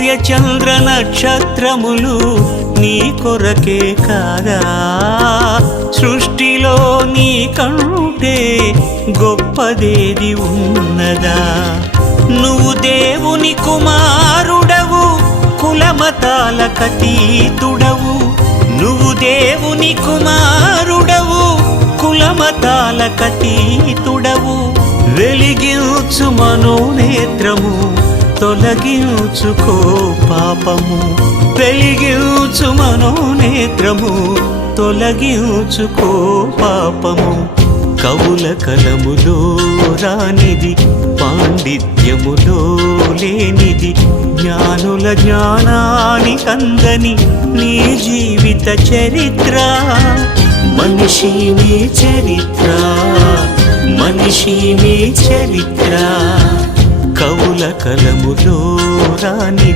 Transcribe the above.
సూర్యచంద్ర నక్షత్రములు నీ కొరకే కాదా? సృష్టిలో నీ కంటే గొప్పదేది ఉన్నదా? నువ్వు దేవుని కుమారుడవు, కులమతాలకతీతుడవు. నువ్వు దేవుని కుమారుడవు, కులమతాలకతీతుడవు. వెలిగించు మనోనేత్రము, తొలగించుకో పాపము. వెలిగించు మనోనేత్రము, తొలగించుకో పాపము. కవుల కలములో రానిది, పాండిత్యములో లేనిది, జ్ఞానుల జ్ఞానానికందని నీ జీవిత చరిత్ర. మనిషి నీ చరిత్ర, మనిషి నీ చరిత్ర. కవుల కలములో రానిది,